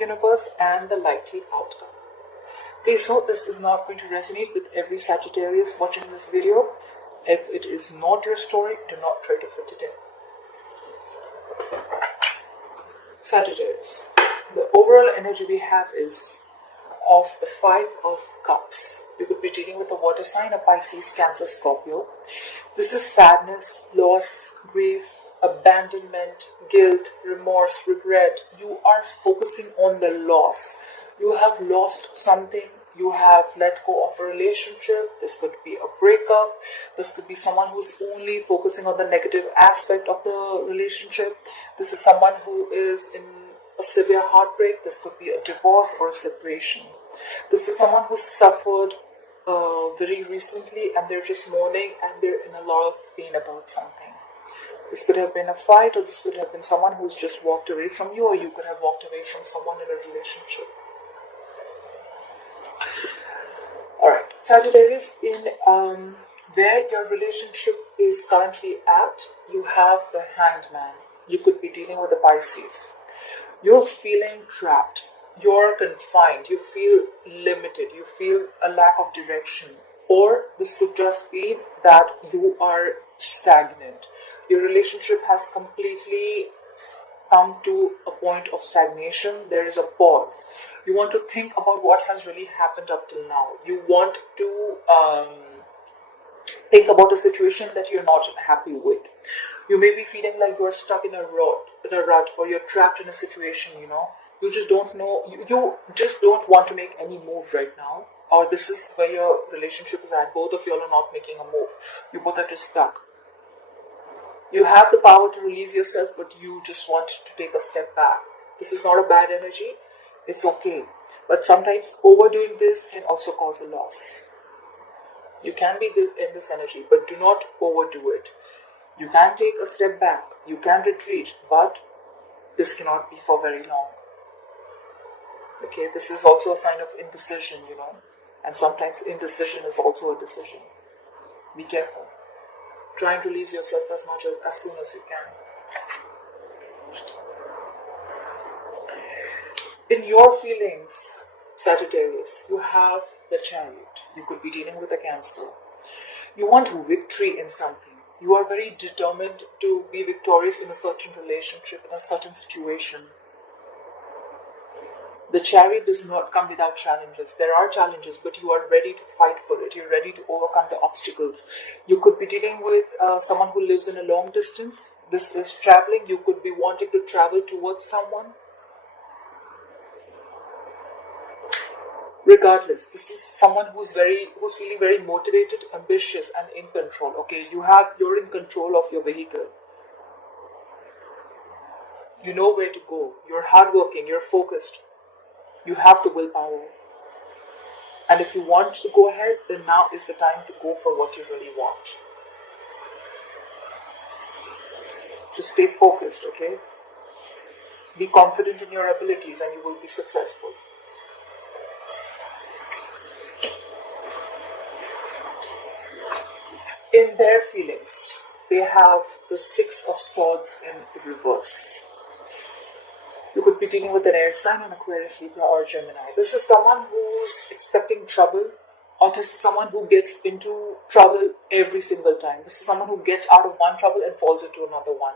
universe and the likely outcome. Please note this is not going to resonate with every Sagittarius watching this video. If it is not your story, do not try to fit it in. Sagittarius. The overall energy we have is of the Five of Cups. You could be dealing with a water sign, a Pisces, Cancer, Scorpio. This is sadness, loss, grief, abandonment, guilt, remorse, regret. You are focusing on the loss. You have lost something. You have let go of a relationship. This could be a breakup. This could be someone who's only focusing on the negative aspect of the relationship. This is someone who is in a severe heartbreak. This could be a divorce or a separation. This is someone who suffered very recently and they're just mourning and they're in a lot of pain about something. This could have been a fight, or this could have been someone who's just walked away from you, or you could have walked away from someone in a relationship. Alright, Sagittarius, in where your relationship is currently at, you have the Hanged Man. You could be dealing with the Pisces. You're feeling trapped. You're confined. You feel limited. You feel a lack of direction. Or this could just be that you are stagnant. Your relationship has completely come to a point of stagnation. There is a pause. You want to think about what has really happened up till now. You want to think about a situation that you're not happy with. You may be feeling like you're stuck in a rut, or you're trapped in a situation, You just don't know, you just don't want to make any move right now. Or this is where your relationship is at. Both of you are not making a move. You both are just stuck. You have the power to release yourself, but you just want to take a step back. This is not a bad energy. It's okay. But sometimes overdoing this can also cause a loss. You can be in this energy, but do not overdo it. You can take a step back. You can retreat, but this cannot be for very long. Okay, this is also a sign of indecision, And sometimes indecision is also a decision. Be careful. Try and release yourself as soon as you can. In your feelings, Sagittarius, you have the Chariot. You could be dealing with a Cancer. You want victory in something. You are very determined to be victorious in a certain relationship, in a certain situation. The Chariot does not come without challenges. There are challenges, but you are ready to fight for it. You're ready to overcome the obstacles. You could be dealing with someone who lives in a long distance. This is traveling. You could be wanting to travel towards someone. Regardless, this is someone who's feeling very motivated, ambitious, and in control. Okay, you're in control of your vehicle. You know where to go. You're hardworking. You're focused. You have the willpower. And if you want to go ahead, then now is the time to go for what you really want. Just stay focused, okay? Be confident in your abilities and you will be successful. In their feelings, they have the Six of Swords in reverse. You could be dealing with an air sign, an Aquarius, Libra, or Gemini. This is someone who's expecting trouble, or this is someone who gets into trouble every single time. This is someone who gets out of one trouble and falls into another one.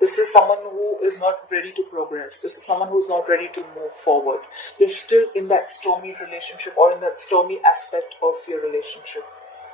This is someone who is not ready to progress. This is someone who's not ready to move forward. You're still in that stormy relationship or in that stormy aspect of your relationship.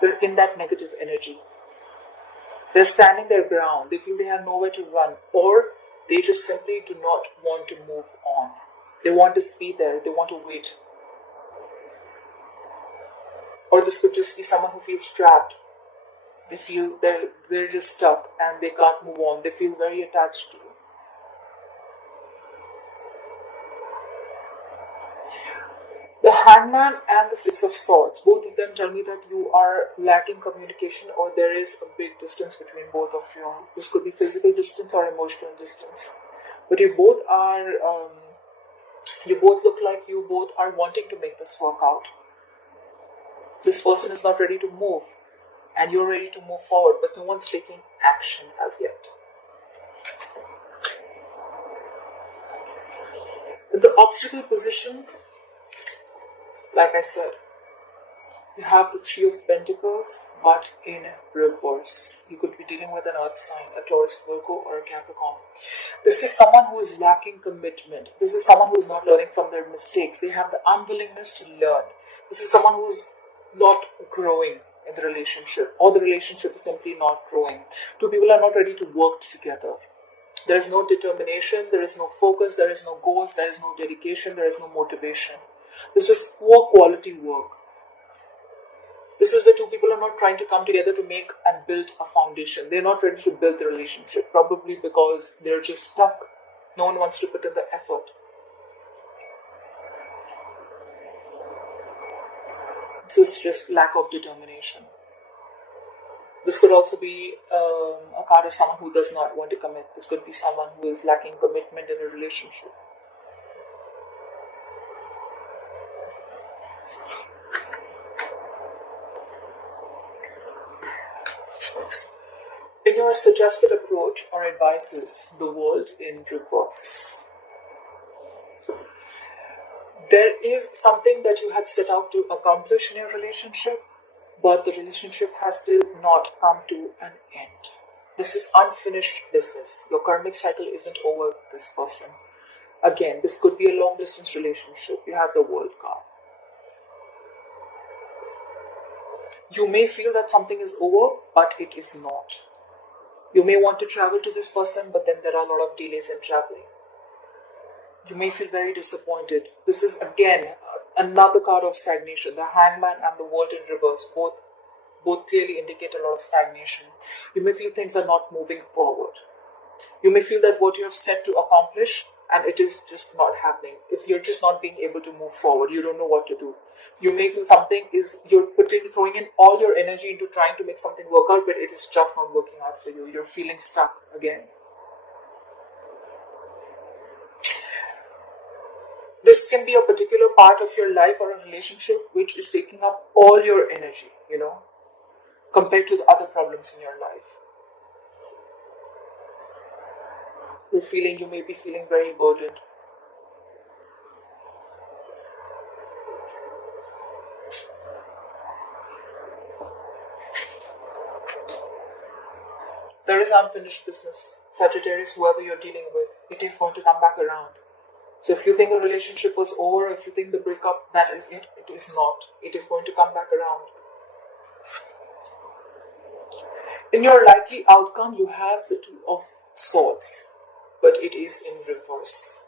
They're in that negative energy. They're standing their ground. They feel they have nowhere to run, or they just simply do not want to move on. They want to be there. They want to wait. Or this could just be someone who feels trapped. They feel they're just stuck and they can't move on. They feel very attached to you. The Hangman and the Six of Swords, both of them tell me that you are lacking communication, or there is a big distance between both of you. This could be physical distance or emotional distance. But you both look like you both are wanting to make this work out. This person is not ready to move, and you're ready to move forward, but no one's taking action as yet. In the obstacle position, like I said, you have the Three of Pentacles, but in reverse. You could be dealing with an earth sign, a Taurus, Virgo, or a Capricorn. This is someone who is lacking commitment. This is someone who is not learning from their mistakes. They have the unwillingness to learn. This is someone who is not growing in the relationship, or the relationship is simply not growing. Two people are not ready to work together. There is no determination, there is no focus, there is no goals, there is no dedication, there is no motivation. This is poor quality work. This is where two people are not trying to come together to make and build a foundation. They're not ready to build the relationship, probably because they're just stuck. No one wants to put in the effort. This is just lack of determination. This could also be a card of someone who does not want to commit. This could be someone who is lacking commitment in a relationship. In your suggested approach or advices, the world in reverse. There is something that you had set out to accomplish in your relationship, but the relationship has still not come to an end. This is unfinished business. Your karmic cycle isn't over with this person. Again, this could be a long distance relationship. You have the World card. You may feel that something is over, but it is not. You may want to travel to this person, but then there are a lot of delays in traveling. You may feel very disappointed. This is again another card of stagnation. The Hangman and the World in reverse both clearly indicate a lot of stagnation. You may feel things are not moving forward. You may feel that what you have set to accomplish and it is just not happening. If you're just not being able to move forward, you don't know what to do. You may feel something is, you're throwing in all your energy into trying to make something work out, but it is just not working out for you. You're feeling stuck again. This can be a particular part of your life or a relationship which is taking up all your energy, compared to the other problems in your life. You may be feeling very burdened. There is unfinished business. Sagittarius, whoever you're dealing with, it is going to come back around. So if you think a relationship was over, if you think the breakup, that is it. It is not. It is going to come back around. In your likely outcome, you have the Two of Swords, but it is in reverse.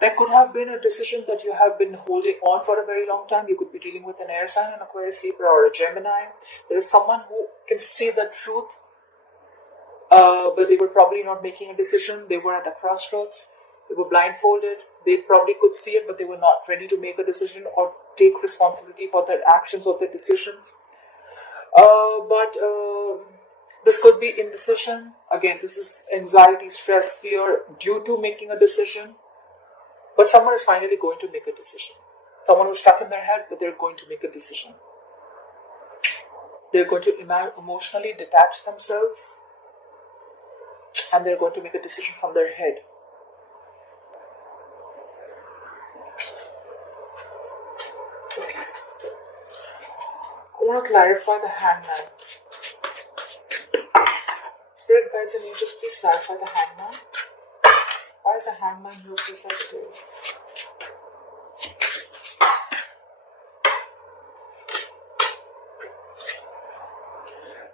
There could have been a decision that you have been holding on for a very long time. You could be dealing with an air sign, an Aquarius, Libra, or a Gemini. There is someone who can see the truth, but they were probably not making a decision. They were at a crossroads. They were blindfolded. They probably could see it, but they were not ready to make a decision or take responsibility for their actions or their decisions. This could be indecision. Again, this is anxiety, stress, fear due to making a decision. But someone is finally going to make a decision. Someone who's stuck in their head, but they're going to make a decision. They're going to emotionally detach themselves, and they're going to make a decision from their head. I want to clarify the Hangman. Spirit guides and angels, please clarify the Hangman. Why is the Hangman here for Sagittarius?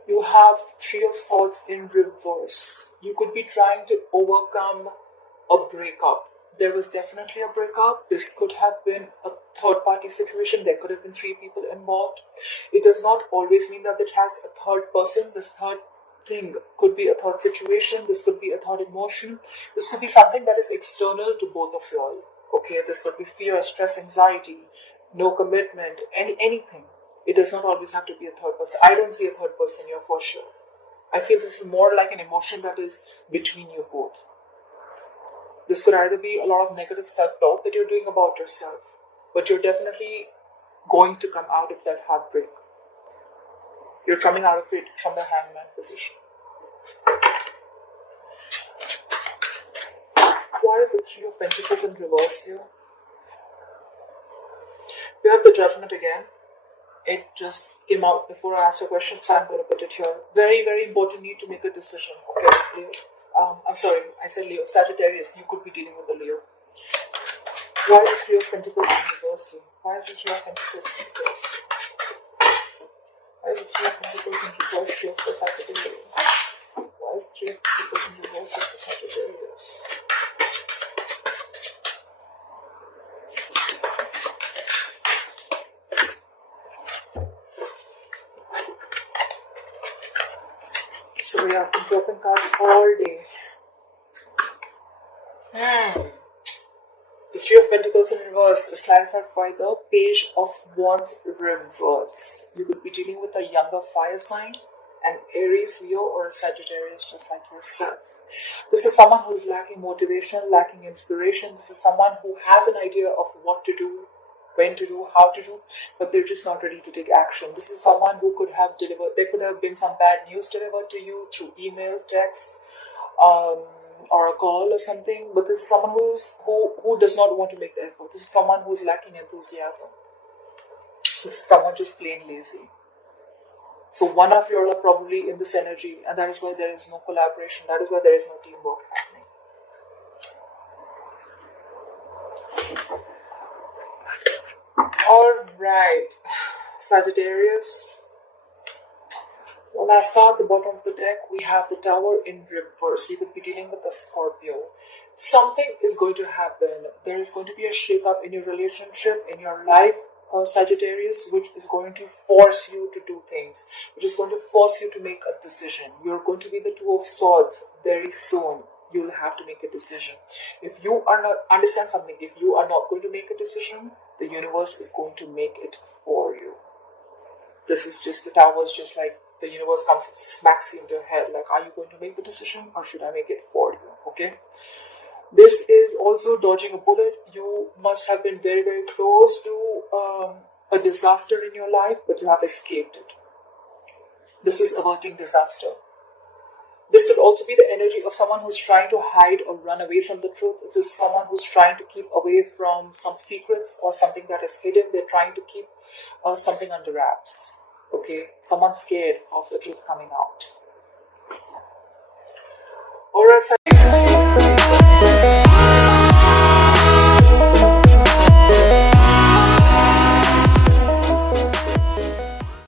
You have Three of Swords in reverse. You could be trying to overcome a breakup. There was definitely a breakup. This could have been a third-party situation. There could have been three people involved. It does not always mean that it has a third person. This third thing could be a third situation. This could be a third emotion. This could be something that is external to both of y'all. Okay, this could be fear, stress, anxiety, no commitment, anything. It does not always have to be a third person. I don't see a third person here for sure. I feel this is more like an emotion that is between you both. This could either be a lot of negative self-talk that you're doing about yourself, but you're definitely going to come out of that heartbreak. You're coming out of it from the Hangman position. Why is the Three of of Pentacles in reverse here. You have the Judgment again. It just came out before I asked a question, so I'm going to put it here. Very, very important. Need to make a decision. Okay, Leo. I'm sorry, I said Leo. Sagittarius, you could be dealing with the Leo. Why is the Three of Pentacles in reverse here? Why is the Three of Pentacles in reverse? Why is the Three of Pentacles in reverse here for Sagittarius? Why is the Three of Pentacles in reverse here for Sagittarius? So we have been dropping cards all day. The Three of Pentacles in reverse is clarified by the Page of Wands reverse. You could be dealing with a younger fire sign, an Aries, Leo, or a Sagittarius just like yourself. This is someone who's lacking motivation, lacking inspiration. This is someone who has an idea of what to do, when to do, how to do, but they're just not ready to take action. This is someone who could have delivered, there could have been some bad news delivered to you through email, text, or a call or something, but this is someone who does not want to make the effort. This is someone who's lacking enthusiasm. This is someone just plain lazy. So one of you are probably in this energy, and that is why there is no collaboration, that is why there is no teamwork happening. Alright, Sagittarius. Well, as start the bottom of the deck, we have the Tower in reverse. You could be dealing with a Scorpio. Something is going to happen. There is going to be a shake-up in your relationship, in your life, Sagittarius, which is going to force you to do things. Which is going to force you to make a decision. You're going to be the Two of Swords very soon. You'll have to make a decision. If you are not, understand something, if you are not going to make a decision, the universe is going to make it for you. This is just, the Tower is just like, the universe comes and smacks you in your head, like, are you going to make the decision or should I make it for you? Okay. This is also dodging a bullet. You must have been very, very close to a disaster in your life, but you have escaped it. This is averting disaster. This could also be the energy of someone who's trying to hide or run away from the truth. This is someone who's trying to keep away from some secrets or something that is hidden. They're trying to keep something under wraps. Okay, someone's scared of the truth coming out. Alright,